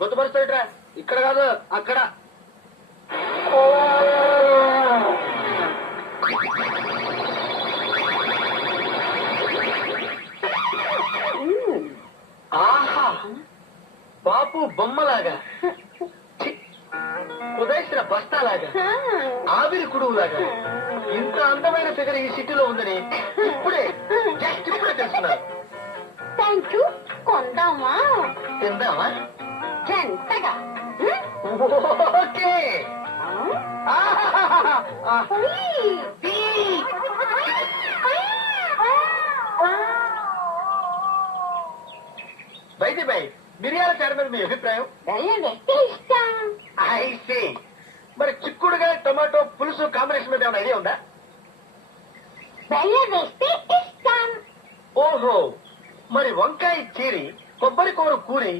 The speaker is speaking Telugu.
గుర్తుపరుస్తాయిట్రా, ఇక్కడ కాదు అక్కడ. ఆహా, బాపు బొమ్మలాగా, కుదైసిన బస్తాలాగా, ఆవిరి కుడువులాగా ఇంత అందమైన ఫిగర్ ఈ సిటీలో ఉందని ఇప్పుడే తెలుస్తున్నారు. Thank you. కొందామా? తిందామా? జంటగా. ఓకే. బయట బై మిరియాల చారు మీద మీ అభిప్రాయం? ఇష్టం. ఐసీ. మరి చిక్కుడుగా టొమాటో పులుసు కాంబినేషన్ మీద ఏమైనా ఐడియా ఉందా? బెల్లం వేస్తే ఇష్టం. ఓహో, మరి వంకాయ చీరి కొబ్బరి కూర కూరి